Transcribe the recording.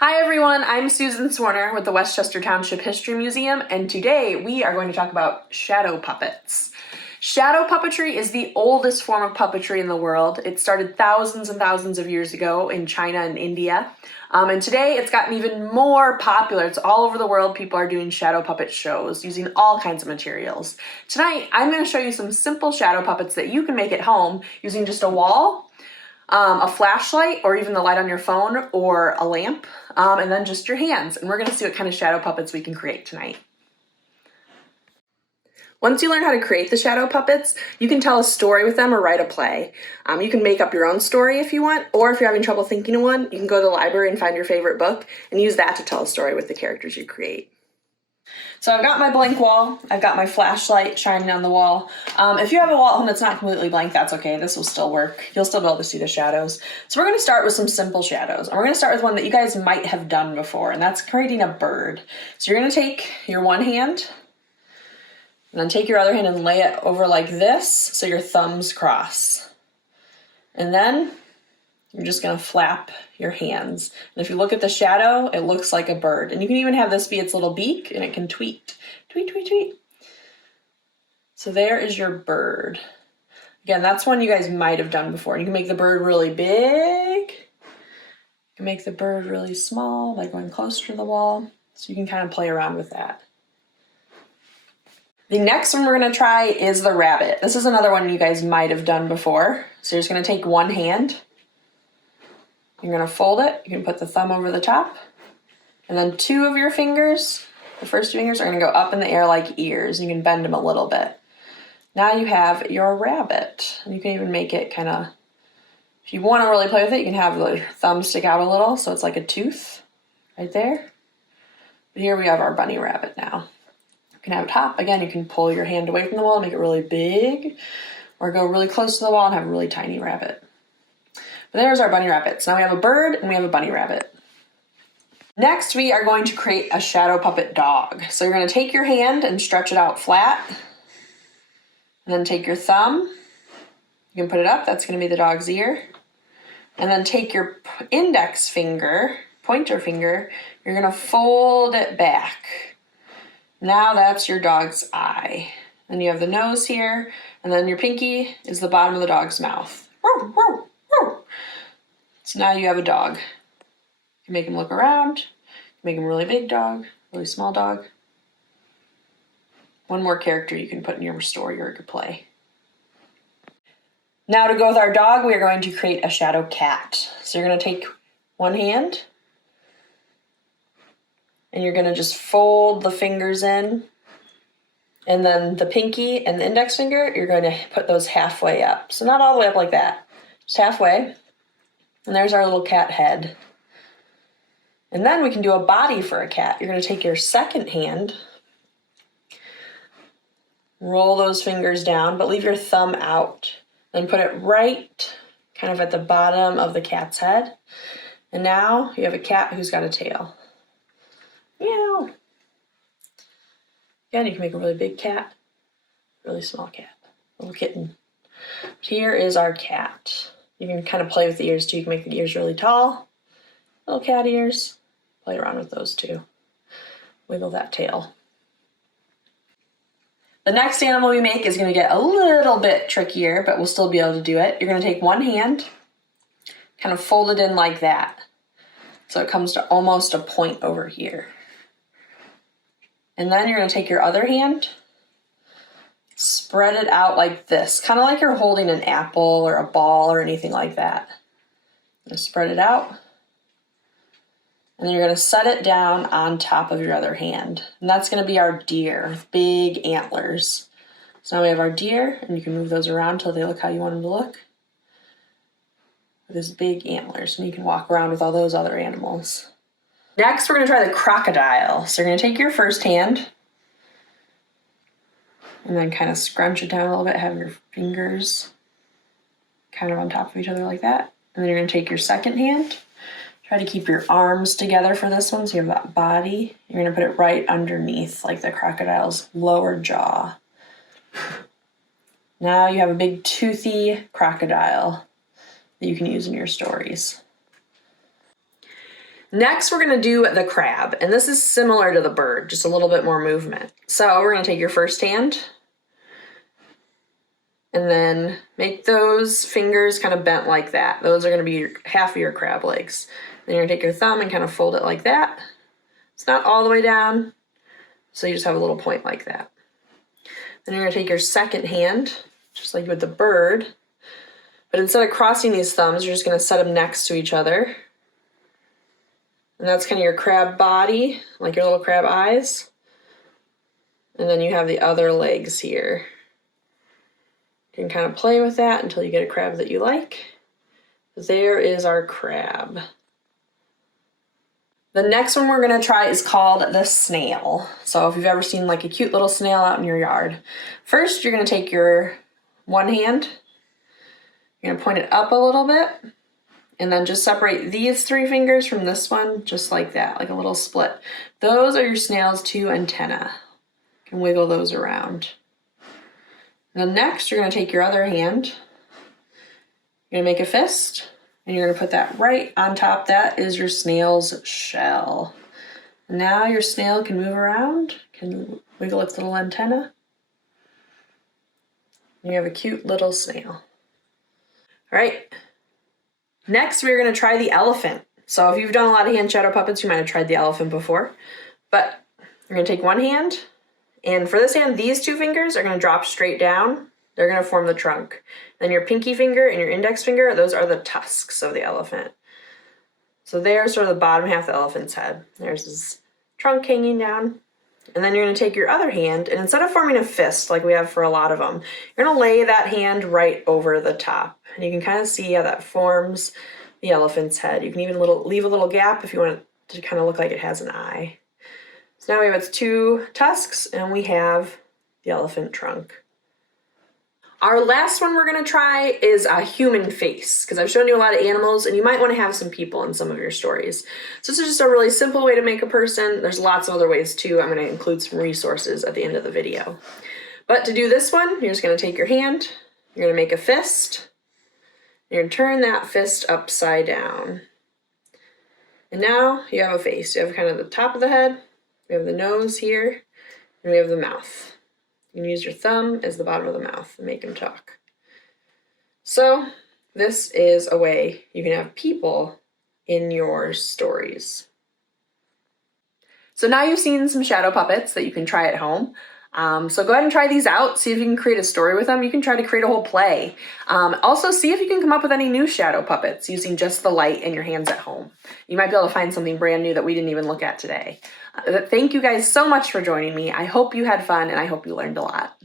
Hi everyone, I'm Susan Swarner with the Westchester Township History Museum, and today we are going to talk about shadow puppets. Shadow puppetry is the oldest form of puppetry in the world. It started thousands and thousands of years ago in China and India, and today it's gotten even more popular. It's all over the world. People are doing shadow puppet shows using all kinds of materials. Tonight, I'm going to show you some simple shadow puppets that you can make at home using just a wall, a flashlight, or even the light on your phone, or a lamp, and then just your hands. And we're going to see what kind of shadow puppets we can create tonight. Once you learn how to create the shadow puppets, you can tell a story with them or write a play. You can make up your own story if you want, or if you're having trouble thinking of one, you can go to the library and find your favorite book and use that to tell a story with the characters you create. So I've got my blank wall, I've got my flashlight shining on the wall. If you have a wall at home that's not completely blank, that's okay, this will still work. You'll still be able to see the shadows. So we're going to start with some simple shadows. And we're going to start with one that you guys might have done before, and that's creating a bird. So you're going to take your one hand, and then take your other hand and lay it over like this, so your thumbs cross. And then you're just going to flap your hands. And if you look at the shadow, it looks like a bird. And you can even have this be its little beak, and it can tweet, tweet, tweet, tweet. So there is your bird. Again, that's one you guys might have done before. You can make the bird really big. You can make the bird really small by going closer to the wall. So you can kind of play around with that. The next one we're going to try is the rabbit. This is another one you guys might have done before. So you're just going to take one hand. You're going to fold it. You can put the thumb over the top. And then two of your fingers, the first two fingers, are going to go up in the air like ears. You can bend them a little bit. Now you have your rabbit. And you can even make it kind of, if you want to really play with it, you can have the thumb stick out a little so it's like a tooth right there. But here we have our bunny rabbit now. You can have it hop. Again, you can pull your hand away from the wall and make it really big, or go really close to the wall and have a really tiny rabbit. But there's our bunny rabbit. So now we have a bird and we have a bunny rabbit. Next, we are going to create a shadow puppet dog. So you're going to take your hand and stretch it out flat. And then take your thumb. You can put it up. That's going to be the dog's ear. And then take your index finger, pointer finger. You're going to fold it back. Now that's your dog's eye. Then you have the nose here. And then your pinky is the bottom of the dog's mouth. So now you have a dog. You can make him look around, make him a really big dog, really small dog. One more character you can put in your story or your play. Now to go with our dog, we are going to create a shadow cat. So you're going to take one hand, and you're going to just fold the fingers in, and then the pinky and the index finger, you're going to put those halfway up. So not all the way up like that, just halfway. And there's our little cat head. And then we can do a body for a cat. You're going to take your second hand, roll those fingers down, but leave your thumb out. Then put it right kind of at the bottom of the cat's head. And now you have a cat who's got a tail. Meow. Again, you can make a really big cat, really small cat, little kitten. Here is our cat. You can kind of play with the ears too. You can make the ears really tall, little cat ears. Play around with those too. Wiggle that tail. The next animal we make is going to get a little bit trickier, but we'll still be able to do it. You're going to take one hand, kind of fold it in like that, so it comes to almost a point over here. And then you're going to take your other hand, spread it out like this, kind of like you're holding an apple or a ball or anything like that. Just spread it out. And then you're going to set it down on top of your other hand. And that's going to be our deer with big antlers. So now we have our deer, and you can move those around until they look how you want them to look. With his big antlers, and you can walk around with all those other animals. Next, we're going to try the crocodile. So you're going to take your first hand, and then kind of scrunch it down a little bit, have your fingers kind of on top of each other like that. And then you're going to take your second hand, try to keep your arms together for this one so you have that body. You're going to put it right underneath like the crocodile's lower jaw. Now you have a big toothy crocodile that you can use in your stories. Next, we're gonna do the crab, and this is similar to the bird, just a little bit more movement. So we're gonna take your first hand and then make those fingers kind of bent like that. Those are gonna be half of your crab legs. Then you're gonna take your thumb and kind of fold it like that. It's not all the way down, so you just have a little point like that. Then you're gonna take your second hand, just like with the bird, but instead of crossing these thumbs, you're just gonna set them next to each other. And that's kind of your crab body, like your little crab eyes. And then you have the other legs here. You can kind of play with that until you get a crab that you like. There is our crab. The next one we're gonna try is called the snail. So if you've ever seen like a cute little snail out in your yard. First, you're gonna take your one hand, you're gonna point it up a little bit, and then just separate these three fingers from this one, just like that, like a little split. Those are your snail's two antennae. You can wiggle those around. And then next, you're gonna take your other hand, you're gonna make a fist, and you're gonna put that right on top. That is your snail's shell. And now your snail can move around, can wiggle its little antenna. You have a cute little snail. All right. Next, we're gonna try the elephant. So if you've done a lot of hand shadow puppets, you might have tried the elephant before. But you're gonna take one hand, and for this hand, these two fingers are gonna drop straight down. They're gonna form the trunk. Then your pinky finger and your index finger, those are the tusks of the elephant. So there's sort of the bottom half of the elephant's head. There's his trunk hanging down. And then you're gonna take your other hand, and instead of forming a fist like we have for a lot of them, you're gonna lay that hand right over the top. And you can kind of see how that forms the elephant's head. You can even leave a little gap if you want it to kind of look like it has an eye. So now we have its two tusks, and we have the elephant trunk. Our last one we're gonna try is a human face, because I've shown you a lot of animals and you might wanna have some people in some of your stories. So this is just a really simple way to make a person. There's lots of other ways too. I'm gonna include some resources at the end of the video. But to do this one, you're just gonna take your hand, you're gonna make a fist, you're gonna turn that fist upside down. And now you have a face. You have kind of the top of the head, we have the nose here, and we have the mouth. You can use your thumb as the bottom of the mouth and make him talk. So this is a way you can have people in your stories. So now you've seen some shadow puppets that you can try at home. So go ahead and try these out, see if you can create a story with them. You can try to create a whole play. Also see if you can come up with any new shadow puppets using just the light and your hands at home. You might be able to find something brand new that we didn't even look at today. Thank you guys so much for joining me. I hope you had fun and I hope you learned a lot.